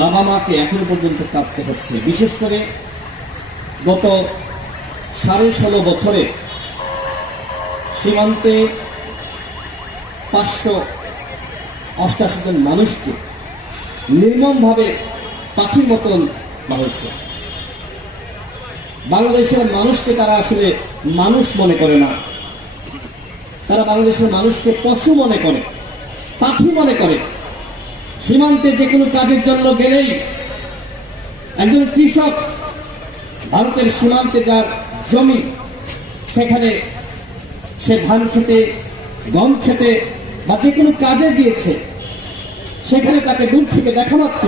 বাবা মাকে এখনো পর্যন্ত কাঁদতে হচ্ছে। বিশেষ করে গত 16.5 বছরে সীমান্তে 588 জন মানুষকে নির্মমভাবে পাখির মতন হয়েছে। বাংলাদেশের মানুষকে তারা আসলে মানুষ মনে করে না, তারা বাংলাদেশের মানুষকে পশু মনে করে, পাখি মনে করে। সীমান্তে যে কোনো কাজের জন্য গেলেই একজন কৃষক ভারতের সীমান্তে যার জমি, সেখানে সে ধান খেতে, গম খেতে বা যে কোনো কাজে গিয়েছে, সেখানে তাকে দূর থেকে দেখা মাত্র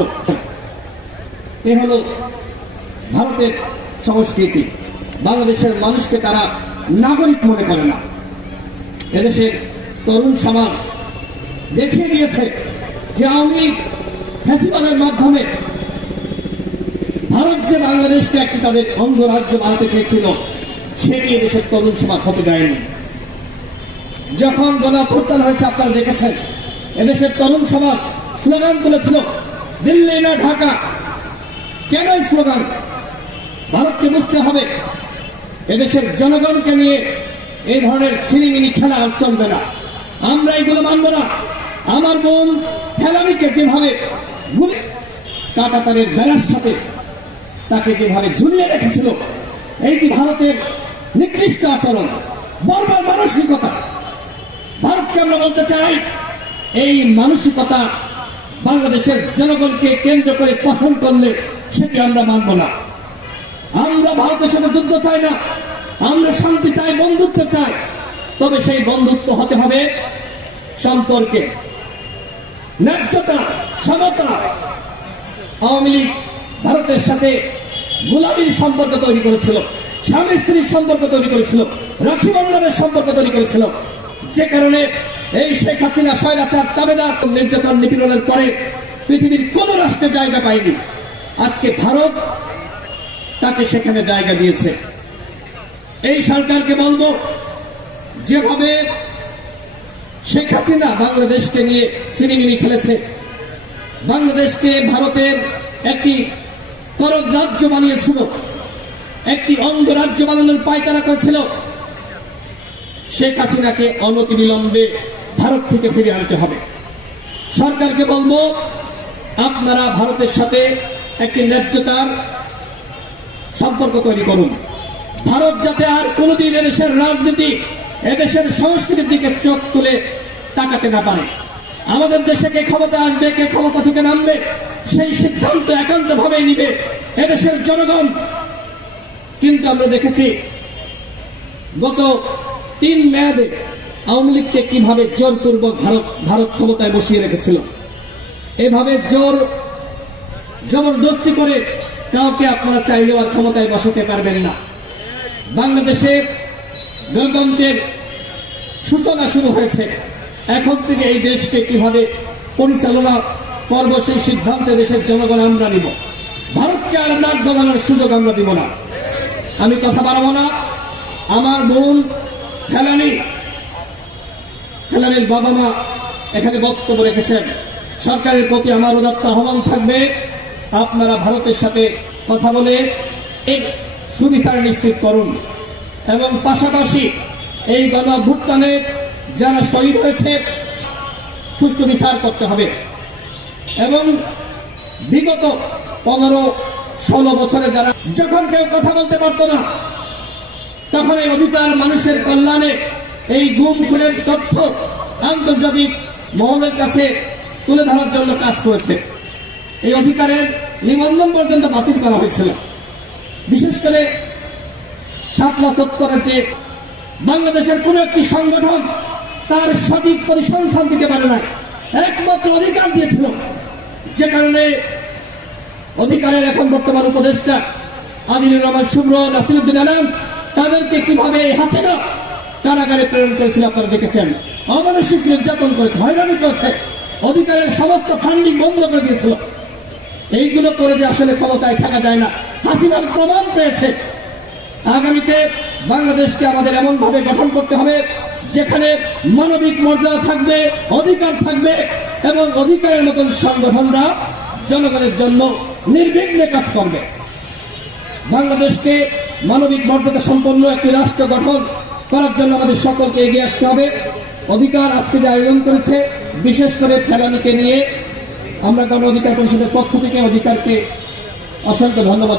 এ হল ভারতের সংস্কৃতি। বাংলাদেশের মানুষকে তারা নাগরিক মনে করে না। এদেশের তরুণ সমাজ দেখিয়ে দিয়েছে যে আওয়ামী ফ্যাসিবাদের মাধ্যমে ভারত যে বাংলাদেশকে একটি তাদের অঙ্গরাজ্য বানাতে চেয়েছিল, সেটি এদেশের তরুণ সমাজ হতে দেয়নি। যখন গণঅভ্যুত্থান হয়েছে আপনারা দেখেছেন, এদেশের তরুণ সমাজ স্লোগান তুলেছিল, দিল্লি না ঢাকা। কেন এই স্লোগান? ভারতকে বুঝতে হবে এদেশের জনগণকে নিয়ে এই ধরনের ছিনিমিনি খেলা চলবে না, আমরা এগুলো মানব না। আমার বোন ফেলানিকে যেভাবে কাঁটাতারের বেড়ার সাথে তাকে যেভাবে ঝুলিয়ে রেখেছিল, এইটি ভারতের নিকৃষ্ট আচরণ, বর্বর মানসিকতা। ভারতকে আমরা বলতে চাই, এই মানসিকতা বাংলাদেশের জনগণকে কেন্দ্র করে পোষণ করলে সেটি আমরা মানব না। আমরা ভারতের সাথে যুদ্ধ চাই না, আমরা শান্তি চাই, বন্ধুত্ব চাই। তবে সেই বন্ধুত্ব হতে হবে সম্পর্কে ন্যায্যতা, সমতা। আওয়ামী লীগ ভারতের সাথে গোলামীর সম্পর্ক তৈরি করেছিল, স্বামী স্ত্রীর সম্পর্ক তৈরি করেছিল, রাখি বন্ধনের সম্পর্ক তৈরি করেছিল, যে কারণে এই শেখ হাসিনা স্বৈরাচার তাবেদার নির্যাতন নিপীড়নের পরে পৃথিবীর কোন রাষ্ট্রে জায়গা পায়নি। আজকে ভারত তাকে সেখানে জায়গা দিয়েছে। এই সরকারকে বলবো, যেভাবে শেখ হাসিনা বাংলাদেশকে নিয়ে ছিনিমিনি খেলেছে, বাংলাদেশকে ভারতের একটি করজ রাজ্য বানিয়েছিল, একটি অঙ্গরাজ্য বানানোর পায়তারা করেছিল, শেখ হাসিনাকে অনতিবিলম্বে ভারত থেকে ফিরে আনতে হবে। সরকারকে বলবো, আপনারা ভারতের সাথে একটি ন্যায্যতার সম্পর্ক তৈরি করুন। ভারত যাতে আর কোনদিন এদেশের রাজনীতি, এদেশের সংস্কৃতির দিকে চোখ তুলে তাকাতে না পারে। আমাদের দেশে কে ক্ষমতা আসবে, কে ক্ষমতা থেকে নামবে, সেই সিদ্ধান্ত একান্ত ভাবে নিবে এদেশের জনগণ। কিন্তু আমরা দেখেছি গত 3 মেয়াদে আওয়ামী লীগকে কিভাবে জোরপূর্বক ভারত ক্ষমতায় বসিয়ে রেখেছিল। এভাবে জবরদস্তি করে কাউকে আপনারা চাইলেও আর ক্ষমতায় বসাতে পারবেন না। বাংলাদেশে গণতন্ত্রের সূচনা শুরু হয়েছে, এখন থেকে এই দেশকে কিভাবে পরিচালনা করব সেই সিদ্ধান্ত দেশের জনগণ আমরা নিব। ভারতকে আর নাক গলানোর সুযোগ আমরা দিব না। আমি কথা বাড়াবো না। আমার বোন ফেলানির বাবা মা এখানে বক্তব্য রেখেছেন। সরকারের প্রতি আমার উদাত্ত আহ্বান থাকবে, আপনারা ভারতের সাথে কথা বলে এর সুবিচার নিশ্চিত করুন এবং পাশাপাশি এই গণঅভ্যুত্থানে যারা শহীদ হয়েছে সুষ্ঠু বিচার করতে হবে এবং বিগত 15-16 বছরে যারা যখন কেউ কথা বলতে পারত না, তখন এই অধিকার মানুষের কল্যাণে এই গুম খুনের তথ্য আন্তর্জাতিক মহলের কাছে তুলে ধরার জন্য কাজ করেছে। এই অধিকারের নিবন্ধন পর্যন্ত বাতিল করা হয়েছিল। বিশেষ করে শাপলা চত্বরের যে বাংলাদেশের কোন একটি সংগঠন তার সঠিক পরিসংখ্যান দিতে পারে না, একমাত্র অধিকার দিয়েছিল, যে কারণে অধিকারের এখন বর্তমান উপদেষ্টা আদিলুর রহমান শুভ্র, নাসিরউদ্দিন আলম তাদেরকে কিভাবে হাসিনা কারাগারে প্রেরণ করেছিল আপনারা দেখেছেন। অমানসিক নির্যাতন করেছে, হয়রানি করেছে, অধিকারের সমস্ত ফান্ডিং বন্ধ করে দিয়েছিল। এইগুলো করে যে আসলে ক্ষমতায় থাকা যায় না, হাসিনার প্রমাণ পেয়েছে। আগামীতে বাংলাদেশকে আমাদের এমন ভাবে গঠন করতে হবে যেখানে মানবিক মর্যাদা থাকবে, অধিকার থাকবে এবং অধিকারের মতন সংগঠনরা জনগণের জন্য নির্বিঘ্নে কাজ করবে। বাংলাদেশকে মানবিক মর্যাদা সম্পন্ন একটি রাষ্ট্র গঠন করার জন্য আমাদের সকলকে এগিয়ে আসতে হবে। অধিকার আজকে যে আয়োজন করেছে, বিশেষ করে ফেলানিকে নিয়ে আমরা গণ অধিকার পরিষদের পক্ষ থেকে অধিকারকে অসংখ্য ধন্যবাদ।